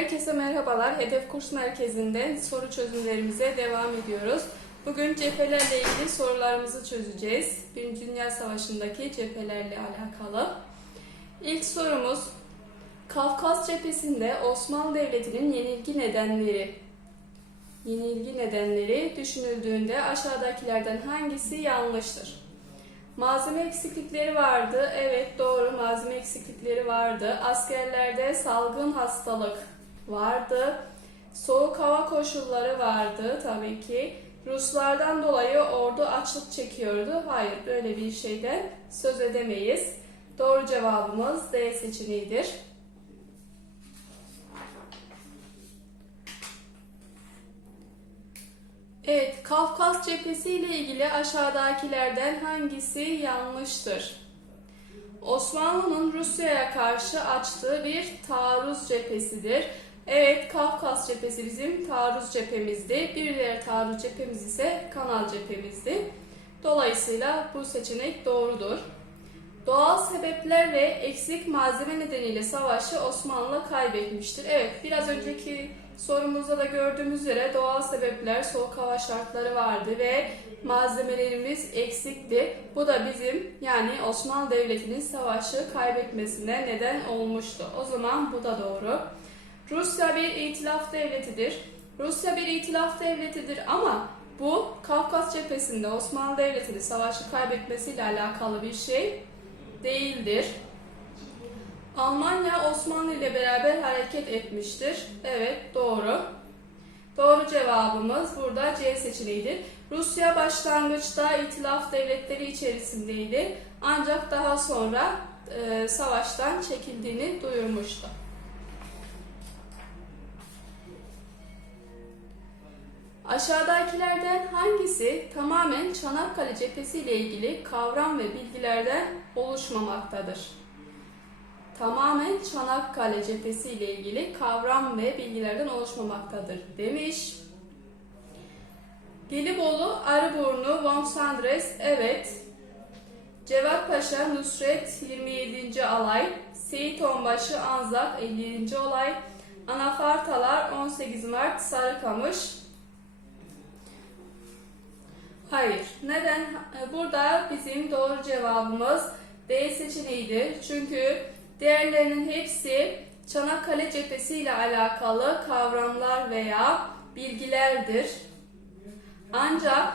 Herkese merhabalar. Hedef Kurs Merkezi'nde soru çözümlerimize devam ediyoruz. Bugün cephelerle ilgili sorularımızı çözeceğiz. Birinci Dünya Savaşı'ndaki cephelerle alakalı. İlk sorumuz, Kafkas cephesinde Osmanlı Devleti'nin yenilgi nedenleri yenilgi nedenleri düşünüldüğünde aşağıdakilerden hangisi yanlıştır? Malzeme eksiklikleri vardı. Evet doğru malzeme eksiklikleri vardı. Askerlerde salgın hastalık vardı. Soğuk hava koşulları vardı tabii ki. Ruslardan dolayı ordu açlık çekiyordu. Hayır böyle bir şeyden söz edemeyiz. Doğru cevabımız D seçeneğidir. Evet, Kafkas cephesi ile ilgili aşağıdakilerden hangisi yanlıştır? Osmanlı'nın Rusya'ya karşı açtığı bir taarruz cephesidir. Evet, Kafkas cephesi bizim taarruz cephemizdi. Bir diğer taarruz cephemiz ise Kanal cephemizdi. Dolayısıyla bu seçenek doğrudur. Doğal sebepler ve eksik malzeme nedeniyle savaşı Osmanlı kaybetmiştir. Evet, biraz önceki sorumuzda da gördüğümüz üzere doğal sebepler, soğuk hava şartları vardı ve malzemelerimiz eksikti. Bu da bizim yani Osmanlı Devleti'nin savaşı kaybetmesine neden olmuştu. O zaman bu da doğru. Rusya bir itilaf devletidir. Rusya bir itilaf devletidir ama bu Kafkas cephesinde Osmanlı Devleti'nin savaşı kaybetmesiyle alakalı bir şey değildir. Almanya Osmanlı ile beraber hareket etmiştir. Evet doğru. Doğru cevabımız burada C seçeneğidir. Rusya başlangıçta itilaf devletleri içerisindeydi. Ancak daha sonra e, savaştan çekildiğini duyurmuştu. Aşağıdakilerden hangisi tamamen Çanakkale cephesi ile ilgili kavram ve bilgilerden oluşmamaktadır? Tamamen Çanakkale cephesi ile ilgili kavram ve bilgilerden oluşmamaktadır demiş. Gelibolu, Arıburnu, Von Sandres, evet. Cevat Paşa, Nusret 27. alay, Seyit Onbaşı, Anzak 57. olay, Anafartalar 18 Mart, Sarıkamış, Hayır. Neden? Burada bizim doğru cevabımız D seçeneğidir. Çünkü diğerlerinin hepsi Çanakkale cephesi ile alakalı kavramlar veya bilgilerdir. Ancak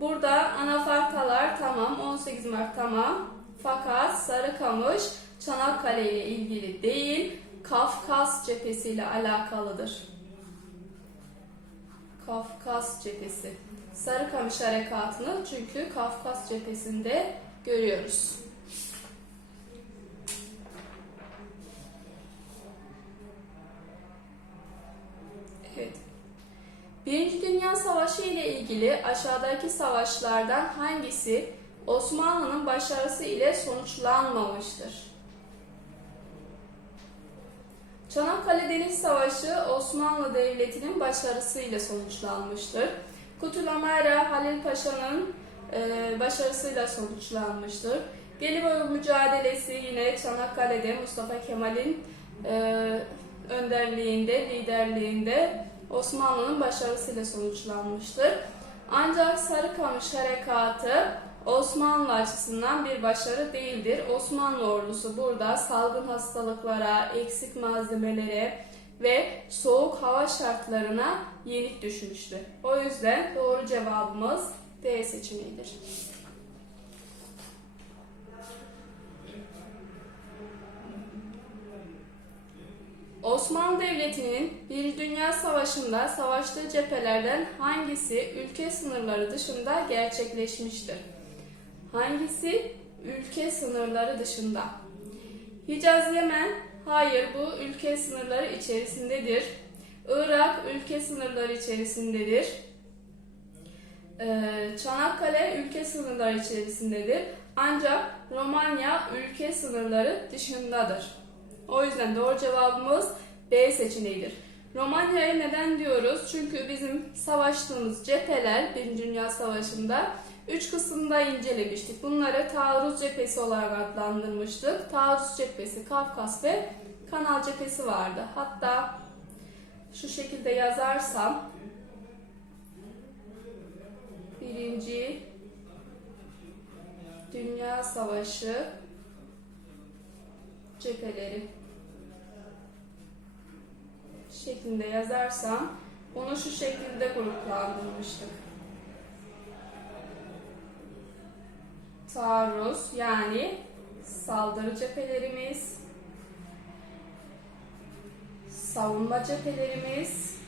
burada anafartalar tamam, 18 Mart tamam. Fakat Sarıkamış Çanakkale ile ilgili değil, Kafkas cephesi ile alakalıdır. Kafkas cephesi. Sarıkamış harekatını çünkü Kafkas cephesinde görüyoruz. Evet. Birinci Dünya Savaşı ile ilgili aşağıdaki savaşlardan hangisi Osmanlı'nın başarısı ile sonuçlanmamıştır? Çanakkale Deniz Savaşı Osmanlı Devleti'nin başarısıyla sonuçlanmıştır. Kutulamara Halil Paşa'nın e, başarısıyla sonuçlanmıştır. Gelibolu mücadelesi yine Çanakkale'de Mustafa Kemal'in e, önderliğinde, liderliğinde Osmanlı'nın başarısıyla sonuçlanmıştır. Ancak Sarıkamış Harekatı Osmanlı açısından bir başarı değildir. Osmanlı ordusu burada salgın hastalıklara, eksik malzemelere ve soğuk hava şartlarına yenik düşmüştür. O yüzden doğru cevabımız D seçeneğidir. Osmanlı Devleti'nin bir Dünya Savaşı'nda savaştığı cephelerden hangisi ülke sınırları dışında gerçekleşmiştir? Hangisi ülke sınırları dışında? Hicaz Yemen, hayır bu ülke sınırları içerisindedir. Irak ülke sınırları içerisindedir. Ee, Çanakkale ülke sınırları içerisindedir. Ancak Romanya ülke sınırları dışındadır. O yüzden doğru cevabımız B seçeneğidir. Romanya'ya neden diyoruz? Çünkü bizim savaştığımız cepheler 1. Dünya Savaşı'nda üç kısımda incelemiştik. Bunları taarruz cephesi olarak adlandırmıştık. Taarruz cephesi, Kafkas ve Kanal cephesi vardı. Hatta şu şekilde yazarsam Birinci Dünya Savaşı cepheleri şeklinde yazarsam onu şu şekilde gruplandırmıştık. Taarruz yani saldırı cephelerimiz, savunma cephelerimiz,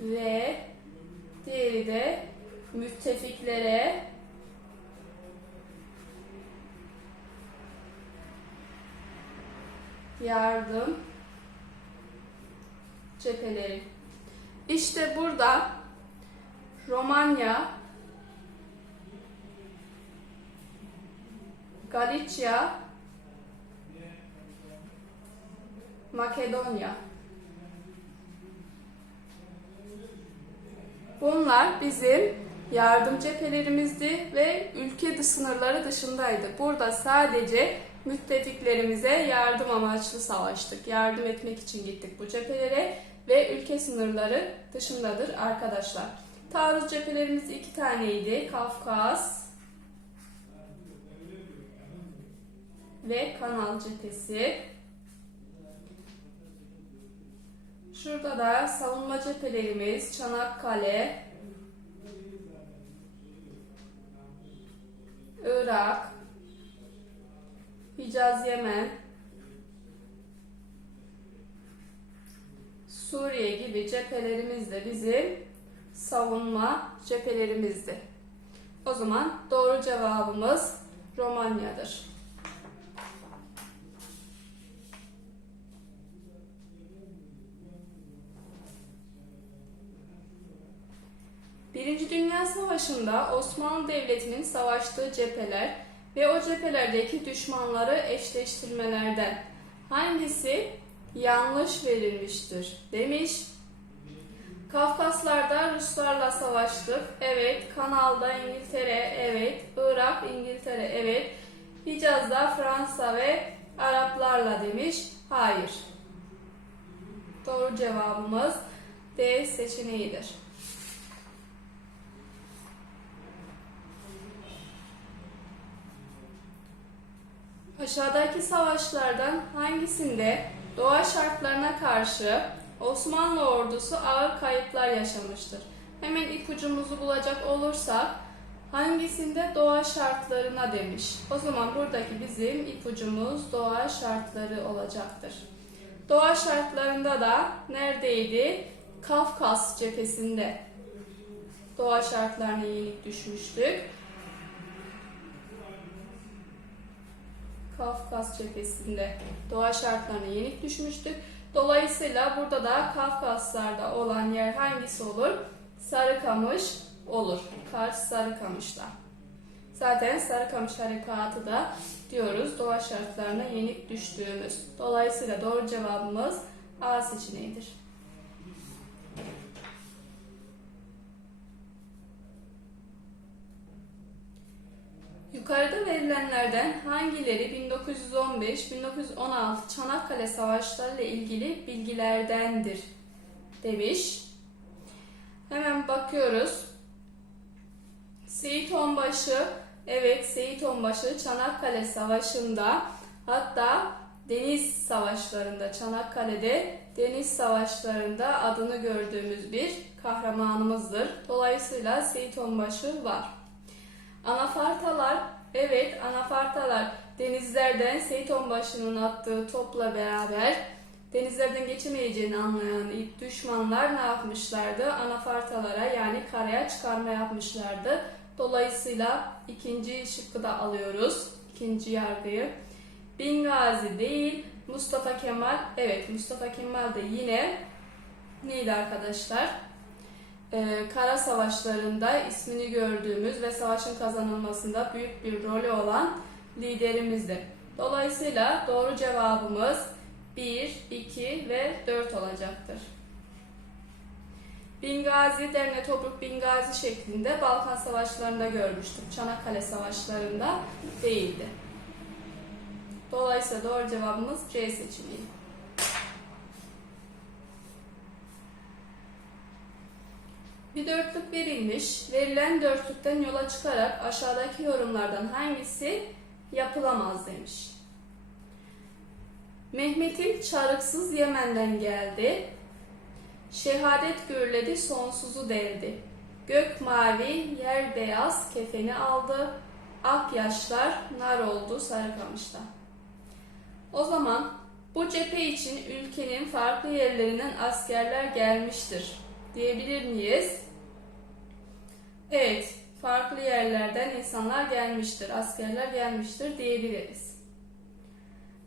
ve diğeri de müttefiklere yardım cepheleri. İşte burada Romanya, Galicia, Makedonya. Bunlar bizim yardım cephelerimizdi ve ülke sınırları dışındaydı. Burada sadece müttefiklerimize yardım amaçlı savaştık. Yardım etmek için gittik bu cephelere ve ülke sınırları dışındadır arkadaşlar. Taarruz cephelerimiz iki taneydi. Kafkas ve Kanal cephesi. Şurada da savunma cephelerimiz Çanakkale, Irak, Hicaz Yemen, Suriye gibi cephelerimiz de bizim savunma cephelerimizdi. O zaman doğru cevabımız Romanya'dır. Birinci Dünya Savaşı'nda Osmanlı Devleti'nin savaştığı cepheler ve o cephelerdeki düşmanları eşleştirmelerden hangisi yanlış verilmiştir demiş. Kafkaslar'da Ruslarla savaştık. Evet. Kanal'da İngiltere. Evet. Irak, İngiltere. Evet. Hicaz'da Fransa ve Araplarla demiş. Hayır. Doğru cevabımız D seçeneğidir. Aşağıdaki savaşlardan hangisinde doğa şartlarına karşı Osmanlı ordusu ağır kayıplar yaşamıştır? Hemen ipucumuzu bulacak olursak hangisinde doğa şartlarına demiş. O zaman buradaki bizim ipucumuz doğa şartları olacaktır. Doğa şartlarında da neredeydi? Kafkas cephesinde doğa şartlarına yenik düşmüştük. Kafkas cephesinde doğa şartlarına yenik düşmüştük. Dolayısıyla burada da Kafkaslarda olan yer hangisi olur? Sarıkamış olur. Kars Sarıkamış'ta. Zaten Sarıkamış Harekatı da diyoruz doğa şartlarına yenik düştüğümüz. Dolayısıyla doğru cevabımız A seçeneğidir. Yukarıda verilenlerden hangileri 1915-1916 Çanakkale Savaşları ile ilgili bilgilerdendir demiş. Hemen bakıyoruz. Seyit Onbaşı, evet Seyit Onbaşı Çanakkale Savaşı'nda hatta deniz savaşlarında Çanakkale'de deniz savaşlarında adını gördüğümüz bir kahramanımızdır. Dolayısıyla Seyit Onbaşı var. Anafartalar, evet anafartalar denizlerden Seyit Onbaşı'nın attığı topla beraber denizlerden geçemeyeceğini anlayan düşmanlar ne yapmışlardı? Anafartalara yani karaya çıkarma yapmışlardı. Dolayısıyla ikinci şıkkı da alıyoruz. ikinci yargıyı. Bingazi değil, Mustafa Kemal. Evet Mustafa Kemal de yine neydi arkadaşlar? Ee, kara savaşlarında ismini gördüğümüz ve savaşın kazanılmasında büyük bir rolü olan liderimizdir. Dolayısıyla doğru cevabımız 1, 2 ve 4 olacaktır. Bingazi, Derne Tobruk Bingazi şeklinde Balkan Savaşları'nda görmüştük. Çanakkale Savaşları'nda değildi. Dolayısıyla doğru cevabımız C seçeneği. Bir dörtlük verilmiş. Verilen dörtlükten yola çıkarak aşağıdaki yorumlardan hangisi yapılamaz demiş. Mehmet'in çarıksız Yemen'den geldi. Şehadet gürledi sonsuzu deldi. Gök mavi, yer beyaz kefeni aldı. Ak yaşlar nar oldu Sarıkamış'ta. O zaman bu cephe için ülkenin farklı yerlerinden askerler gelmiştir diyebilir miyiz? Evet, farklı yerlerden insanlar gelmiştir, askerler gelmiştir diyebiliriz.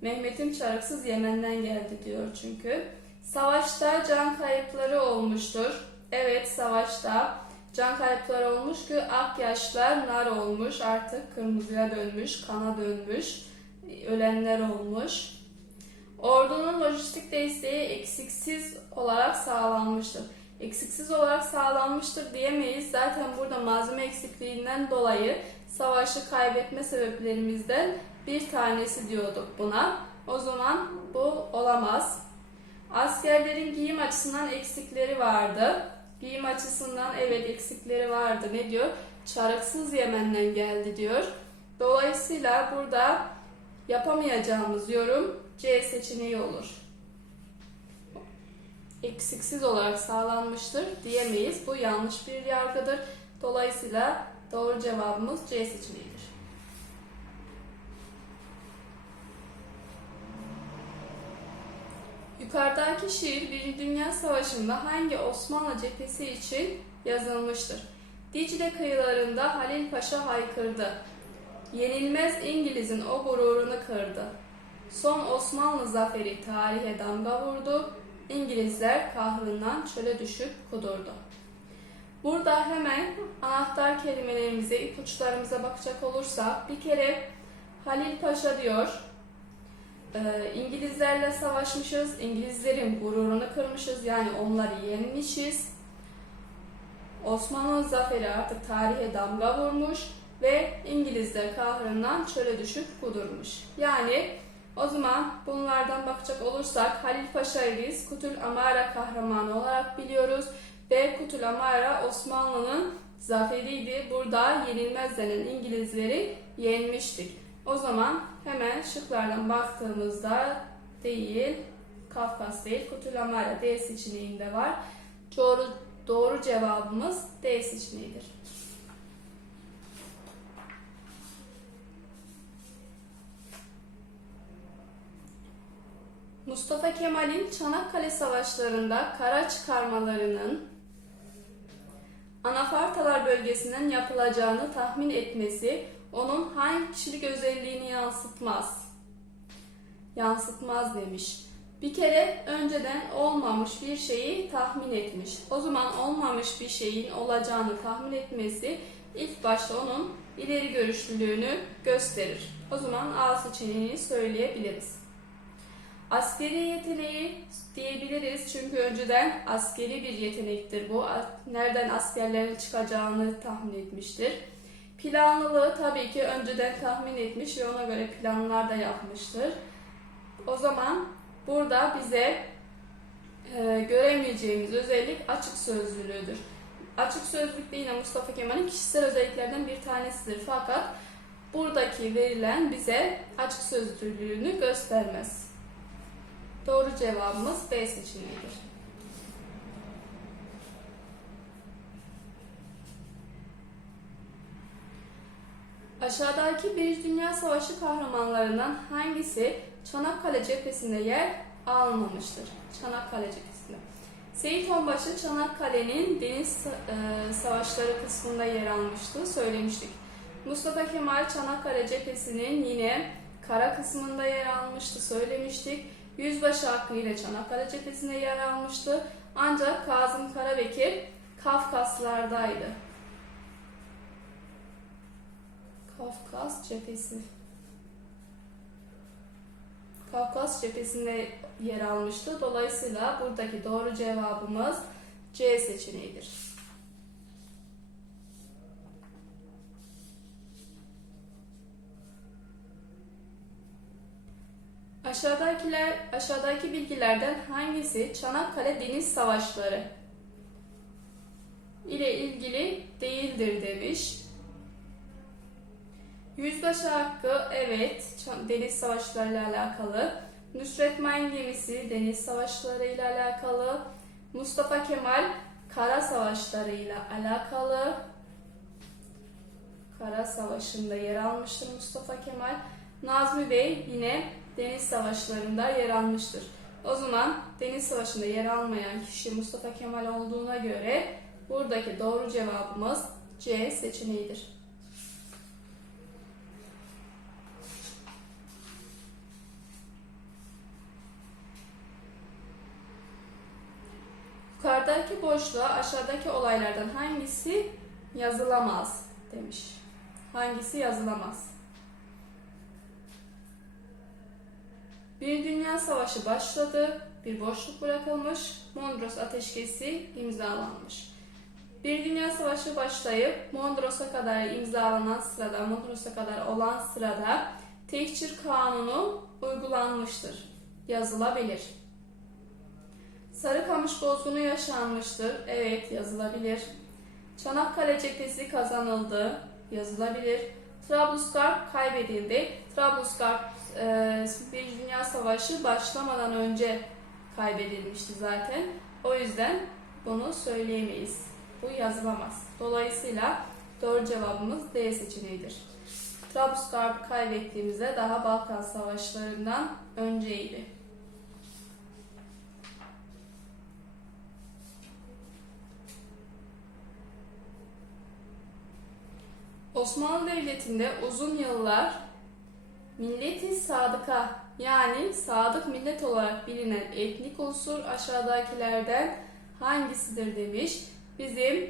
Mehmet'in çarıksız Yemen'den geldi diyor çünkü. Savaşta can kayıpları olmuştur. Evet, savaşta can kayıpları olmuş ki ak yaşlar nar olmuş, artık kırmızıya dönmüş, kana dönmüş, ölenler olmuş. Ordunun lojistik desteği eksiksiz olarak sağlanmıştır. Eksiksiz olarak sağlanmıştır diyemeyiz. Zaten burada malzeme eksikliğinden dolayı savaşı kaybetme sebeplerimizden bir tanesi diyorduk buna. O zaman bu olamaz. Askerlerin giyim açısından eksikleri vardı. Giyim açısından evet eksikleri vardı. Ne diyor? Çarıksız Yemen'den geldi diyor. Dolayısıyla burada yapamayacağımız yorum C seçeneği olur. Eksiksiz olarak sağlanmıştır diyemeyiz. Bu yanlış bir yargıdır. Dolayısıyla doğru cevabımız C seçeneğidir. Yukarıdaki şiir Birinci Dünya Savaşı'nda hangi Osmanlı cephesi için yazılmıştır? Dicle kıyılarında Halil Paşa haykırdı. Yenilmez İngiliz'in o gururunu kırdı. Son Osmanlı zaferi tarihe damga vurdu. İngilizler kahrından çöle düşüp kudurdu. Burada hemen anahtar kelimelerimize, ipuçlarımıza bakacak olursak bir kere Halil Paşa diyor. Ee, İngilizlerle savaşmışız, İngilizlerin gururunu kırmışız yani onları yenmişiz. Osmanlı zaferi artık tarihe damga vurmuş ve İngilizler kahrından çöle düşüp kudurmuş. Yani o zaman bunlardan bakacak olursak Halil Paşa'yı biz Kutul Amara kahramanı olarak biliyoruz ve Kutul Amara Osmanlı'nın zaferiydi. Burada yenilmez denen İngilizleri yenmiştik. O zaman hemen şıklardan baktığımızda değil, Kafkas değil, Kutul Amara D seçeneğinde var. Doğru, doğru cevabımız D seçeneğidir. Mustafa Kemal'in Çanakkale Savaşları'nda kara çıkarmalarının Anafartalar bölgesinden yapılacağını tahmin etmesi onun hangi kişilik özelliğini yansıtmaz? Yansıtmaz demiş. Bir kere önceden olmamış bir şeyi tahmin etmiş. O zaman olmamış bir şeyin olacağını tahmin etmesi ilk başta onun ileri görüşlülüğünü gösterir. O zaman A seçeneğini söyleyebiliriz. Askeri yeteneği diyebiliriz çünkü önceden askeri bir yetenektir bu. Nereden askerlerin çıkacağını tahmin etmiştir. Planlılığı tabii ki önceden tahmin etmiş ve ona göre planlar da yapmıştır. O zaman burada bize e, göremeyeceğimiz özellik açık sözlülüğüdür. Açık sözlük de yine Mustafa Kemal'in kişisel özelliklerden bir tanesidir. Fakat buradaki verilen bize açık sözlülüğünü göstermez. Doğru cevabımız B seçeneğidir. Aşağıdaki Birinci Dünya Savaşı kahramanlarından hangisi Çanakkale cephesinde yer almamıştır? Çanakkale cephesinde. Seyit Onbaşı Çanakkale'nin deniz e, savaşları kısmında yer almıştı, söylemiştik. Mustafa Kemal Çanakkale cephesinin yine kara kısmında yer almıştı, söylemiştik. Yüzbaşı Hakkı ile Çanakkale cephesinde yer almıştı. Ancak Kazım Karabekir Kafkaslardaydı. Kafkas cephesi. Kafkas cephesinde yer almıştı. Dolayısıyla buradaki doğru cevabımız C seçeneğidir. Aşağıdakiler aşağıdaki bilgilerden hangisi Çanakkale Deniz Savaşları ile ilgili değildir demiş. Yüzbaşı hakkı evet deniz savaşları ile alakalı. Nusret Mayın gemisi deniz savaşları ile alakalı. Mustafa Kemal kara savaşları ile alakalı. Kara Savaşı'nda yer almıştır Mustafa Kemal. Nazmi Bey yine deniz savaşlarında yer almıştır. O zaman deniz savaşında yer almayan kişi Mustafa Kemal olduğuna göre buradaki doğru cevabımız C seçeneğidir. Yukarıdaki boşluğa aşağıdaki olaylardan hangisi yazılamaz demiş. Hangisi yazılamaz? Bir Dünya Savaşı başladı, bir boşluk bırakılmış, Mondros Ateşkesi imzalanmış. Bir Dünya Savaşı başlayıp Mondros'a kadar imzalanan sırada, Mondros'a kadar olan sırada Tehcir Kanunu uygulanmıştır. Yazılabilir. Sarıkamış bozgunu yaşanmıştır. Evet yazılabilir. Çanakkale cephesi kazanıldı. Yazılabilir. Trablusgarp kaybedildi. Trablusgarp e, bir dünya savaşı başlamadan önce kaybedilmişti zaten. O yüzden bunu söyleyemeyiz. Bu yazılamaz. Dolayısıyla doğru cevabımız D seçeneğidir. Trablusgarp kaybettiğimizde daha Balkan savaşlarından önceydi. Osmanlı Devleti'nde uzun yıllar milleti sadıka yani sadık millet olarak bilinen etnik unsur aşağıdakilerden hangisidir demiş. Bizim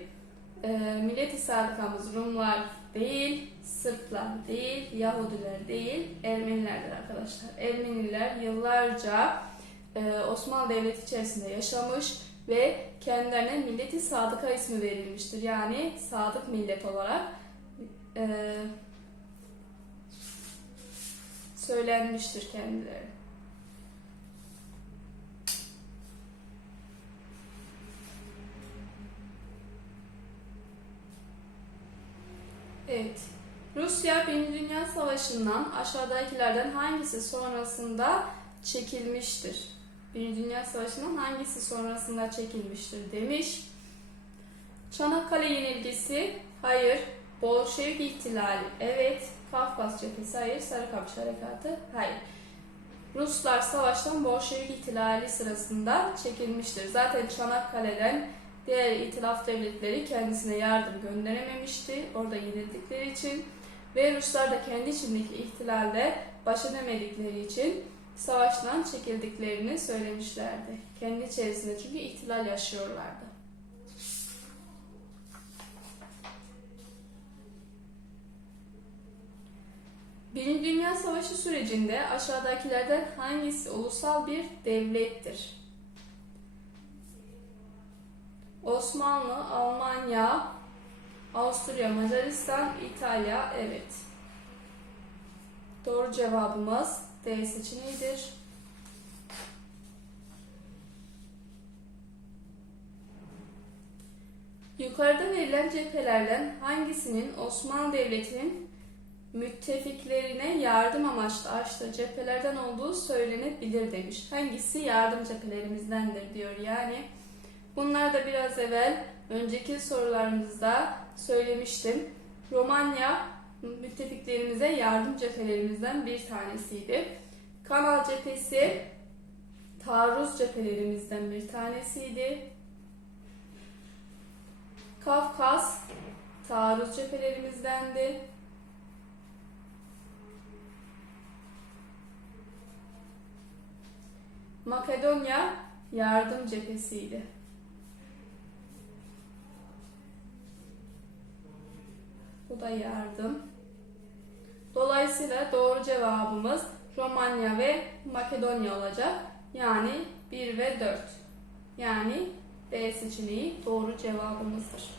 e, milleti sadıkamız Rumlar değil, Sırplar değil, Yahudiler değil, Ermenilerdir arkadaşlar. Ermeniler yıllarca e, Osmanlı Devleti içerisinde yaşamış ve kendilerine milleti sadıka ismi verilmiştir. Yani sadık millet olarak e, söylenmiştir kendileri. Evet. Rusya Birinci Dünya Savaşı'ndan aşağıdakilerden hangisi sonrasında çekilmiştir? Birinci Dünya Savaşı'ndan hangisi sonrasında çekilmiştir demiş. Çanakkale yenilgisi, hayır. Bolşevik ihtilali, evet. Kafkas cephesi, hayır. Sarıkamış harekatı, hayır. Ruslar savaştan Bolşevik ihtilali sırasında çekilmiştir. Zaten Çanakkale'den diğer itilaf devletleri kendisine yardım gönderememişti. Orada yenildikleri için ve Ruslar da kendi içindeki ihtilalle baş edemedikleri için savaştan çekildiklerini söylemişlerdi. Kendi içerisinde çünkü ihtilal yaşıyorlardı. Birinci Dünya Savaşı sürecinde aşağıdakilerden hangisi ulusal bir devlettir? Osmanlı, Almanya, Avusturya, Macaristan, İtalya, evet. Doğru cevabımız D seçeneğidir. Yukarıda verilen cephelerden hangisinin Osmanlı Devleti'nin müttefiklerine yardım amaçlı açtığı cephelerden olduğu söylenebilir demiş. Hangisi yardım cephelerimizdendir diyor yani. Bunlar da biraz evvel önceki sorularımızda söylemiştim. Romanya müttefiklerimize yardım cephelerimizden bir tanesiydi. Kanal cephesi taarruz cephelerimizden bir tanesiydi. Kafkas taarruz cephelerimizdendi. Makedonya yardım cephesiydi. Bu da yardım. Dolayısıyla doğru cevabımız Romanya ve Makedonya olacak. Yani 1 ve 4. Yani D seçeneği doğru cevabımızdır.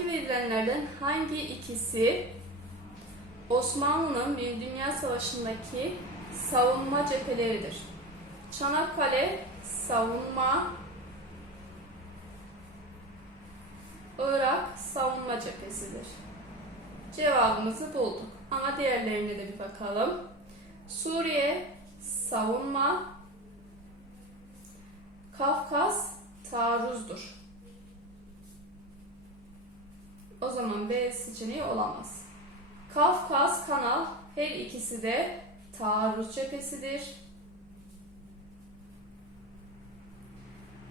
Aşağıdaki verilenlerden hangi ikisi Osmanlı'nın bir Dünya Savaşı'ndaki savunma cepheleridir? Çanakkale savunma, Irak savunma cephesidir. Cevabımızı bulduk. Ama diğerlerine de bir bakalım. Suriye savunma, Kafkas taarruzdur. O zaman B seçeneği olamaz. Kafkas, Kanal her ikisi de taarruz cephesidir.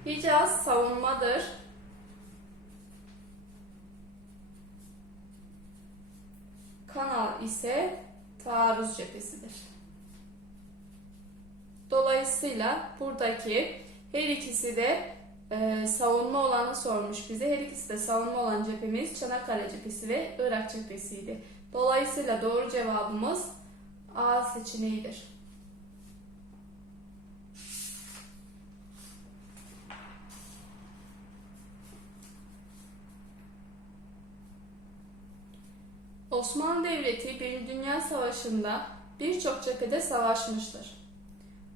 Hicaz savunmadır. Kanal ise taarruz cephesidir. Dolayısıyla buradaki her ikisi de e, savunma olanı sormuş bize. Her ikisi de savunma olan cephemiz Çanakkale cephesi ve Irak cephesiydi. Dolayısıyla doğru cevabımız A seçeneğidir. Osmanlı Devleti bir Dünya Savaşı'nda birçok cephede savaşmıştır.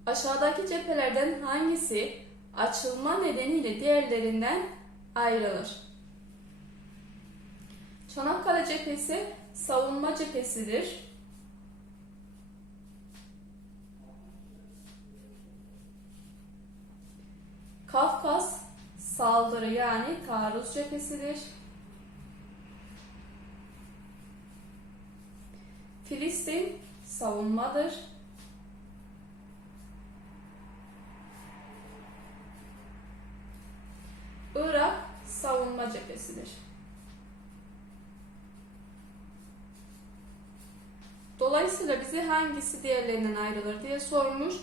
Aşağıdaki cephelerden hangisi açılma nedeniyle diğerlerinden ayrılır? Çanakkale cephesi savunma cephesidir. Kafkas saldırı yani taarruz cephesidir. Filistin savunmadır. Irak savunma cephesidir. Dolayısıyla bize hangisi diğerlerinden ayrılır diye sormuş.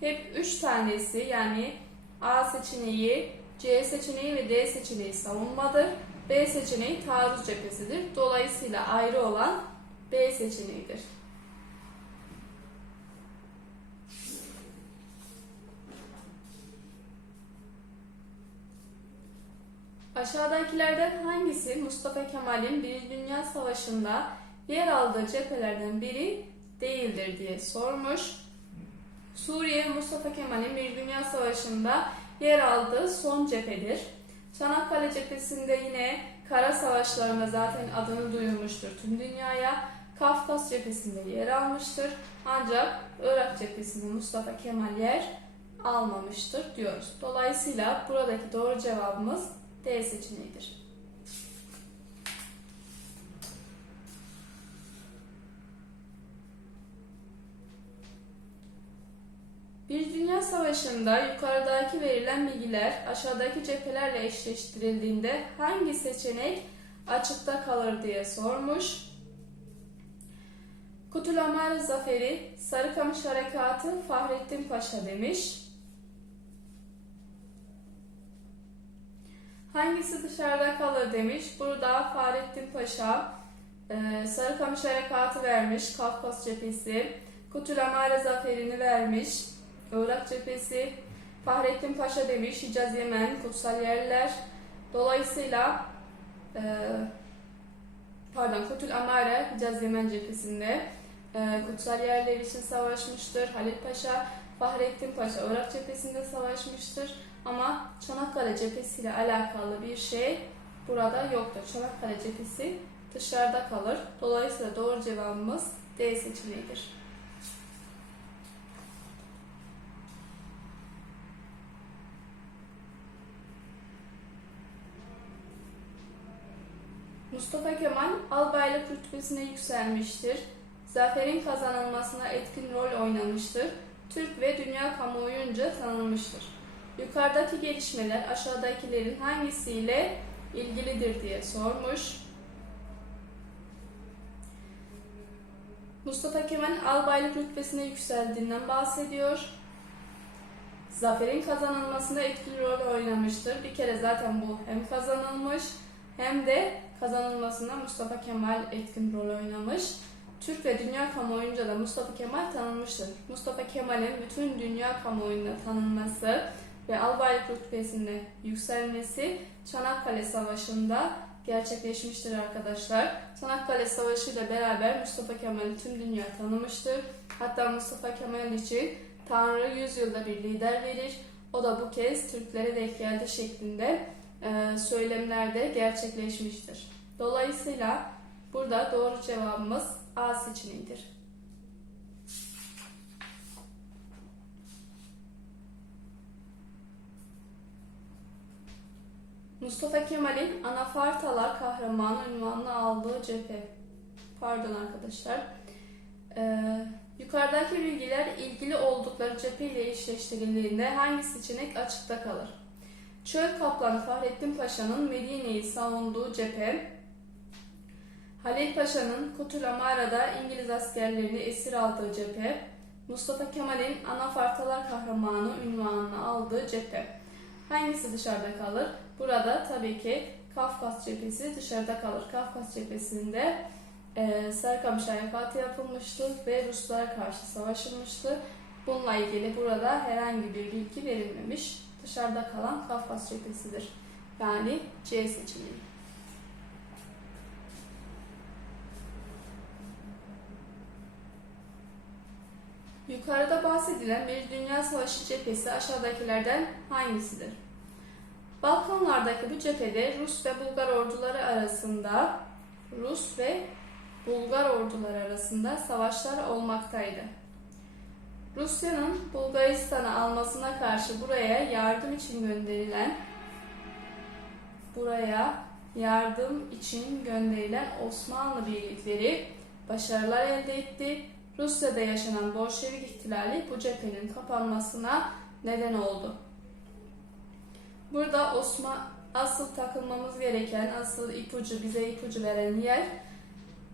Hep 3 tanesi yani A seçeneği, C seçeneği ve D seçeneği savunmadır. B seçeneği taarruz cephesidir. Dolayısıyla ayrı olan B seçeneğidir. Aşağıdakilerden hangisi Mustafa Kemal'in bir Dünya Savaşı'nda yer aldığı cephelerden biri değildir diye sormuş. Suriye Mustafa Kemal'in bir Dünya Savaşı'nda yer aldığı son cephedir. Çanakkale cephesinde yine kara savaşlarında zaten adını duyurmuştur tüm dünyaya. Kafkas cephesinde yer almıştır. Ancak Irak cephesinde Mustafa Kemal yer almamıştır diyoruz. Dolayısıyla buradaki doğru cevabımız D seçeneğidir. Bir dünya savaşında yukarıdaki verilen bilgiler aşağıdaki cephelerle eşleştirildiğinde hangi seçenek açıkta kalır diye sormuş. Kutulamar Zaferi, Sarıkamış Harekatı Fahrettin Paşa demiş. Hangisi dışarıda kalır demiş. Burada Fahrettin Paşa e, Sarıkamış Harekatı vermiş. Kafkas cephesi. Kutulamare Zaferi'ni vermiş. Irak cephesi. Fahrettin Paşa demiş. Hicaz Yemen, kutsal yerler. Dolayısıyla e, pardon Kutul Amare Hicaz Yemen cephesinde e, kutsal yerler için savaşmıştır. Halil Paşa, Fahrettin Paşa Irak cephesinde savaşmıştır. Ama Çanakkale cephesiyle alakalı bir şey burada yoktur. Çanakkale cephesi dışarıda kalır. Dolayısıyla doğru cevabımız D seçeneğidir. Mustafa Kemal albaylık rütbesine yükselmiştir. Zaferin kazanılmasına etkin rol oynamıştır. Türk ve dünya kamuoyunca tanınmıştır. Yukarıdaki gelişmeler aşağıdakilerin hangisiyle ilgilidir diye sormuş. Mustafa Kemal albaylık rütbesine yükseldiğinden bahsediyor. Zaferin kazanılmasında etkili rol oynamıştır. Bir kere zaten bu hem kazanılmış hem de kazanılmasında Mustafa Kemal etkin rol oynamış. Türk ve dünya kamuoyunca da Mustafa Kemal tanınmıştır. Mustafa Kemal'in bütün dünya kamuoyunda tanınması ve albaylık rütbesine yükselmesi Çanakkale Savaşı'nda gerçekleşmiştir arkadaşlar. Çanakkale Savaşı ile beraber Mustafa Kemal'i tüm dünya tanımıştır. Hatta Mustafa Kemal için Tanrı 100 yılda bir lider verir. O da bu kez Türklere denk geldi şeklinde e, söylemlerde gerçekleşmiştir. Dolayısıyla burada doğru cevabımız A seçeneğidir. Mustafa Kemal'in Anafartalar kahramanı ünvanını aldığı cephe. Pardon arkadaşlar. Ee, yukarıdaki bilgiler ilgili oldukları cephe ile eşleştirildiğinde hangi seçenek açıkta kalır? Çöl Kaplanı Fahrettin Paşa'nın Medine'yi savunduğu cephe, Halil Paşa'nın Kutul Amara'da İngiliz askerlerini esir aldığı cephe, Mustafa Kemal'in Anafartalar kahramanı ünvanını aldığı cephe. Hangisi dışarıda kalır? Burada tabii ki Kafkas cephesi dışarıda kalır. Kafkas cephesinde e, Sarıkamış harekatı yapılmıştı ve Ruslara karşı savaşılmıştı. Bununla ilgili burada herhangi bir bilgi verilmemiş. Dışarıda kalan Kafkas cephesidir. Yani C seçeneği. Yukarıda bahsedilen bir dünya savaşı cephesi aşağıdakilerden hangisidir? Balkanlardaki bu cephede Rus ve Bulgar orduları arasında Rus ve Bulgar orduları arasında savaşlar olmaktaydı. Rusya'nın Bulgaristan'ı almasına karşı buraya yardım için gönderilen buraya yardım için gönderilen Osmanlı birlikleri başarılar elde etti. Rusya'da yaşanan Bolşevik ihtilali bu cephenin kapanmasına neden oldu. Burada Osman asıl takılmamız gereken, asıl ipucu, bize ipucu veren yer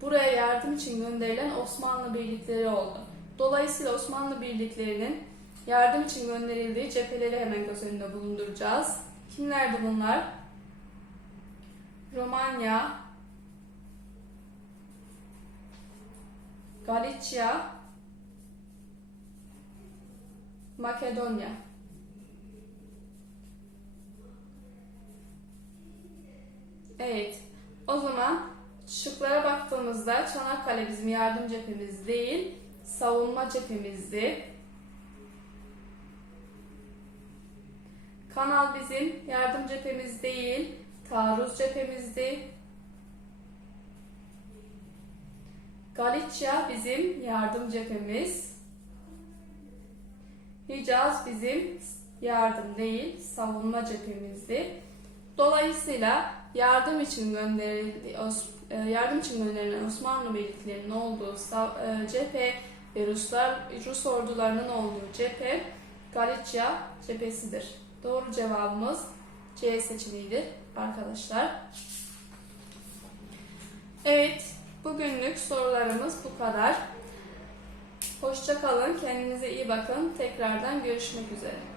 buraya yardım için gönderilen Osmanlı birlikleri oldu. Dolayısıyla Osmanlı birliklerinin yardım için gönderildiği cepheleri hemen göz önünde bulunduracağız. Kimlerdi bunlar? Romanya, Galicia, Makedonya. Evet. O zaman şıklara baktığımızda Çanakkale bizim yardım cephemiz değil, savunma cephemizdi. Kanal bizim yardım cephemiz değil, taarruz cephemizdi. Galicia bizim yardım cephemiz. Hicaz bizim yardım değil, savunma cephemizdi. Dolayısıyla yardım için gönderildi e, yardım için gönderilen Osmanlı birliklerinin olduğu e, cephe ve Ruslar Rus ordularının olduğu cephe Galicia cephesidir. Doğru cevabımız C seçeneğidir arkadaşlar. Evet, bugünlük sorularımız bu kadar. Hoşça kalın, kendinize iyi bakın. Tekrardan görüşmek üzere.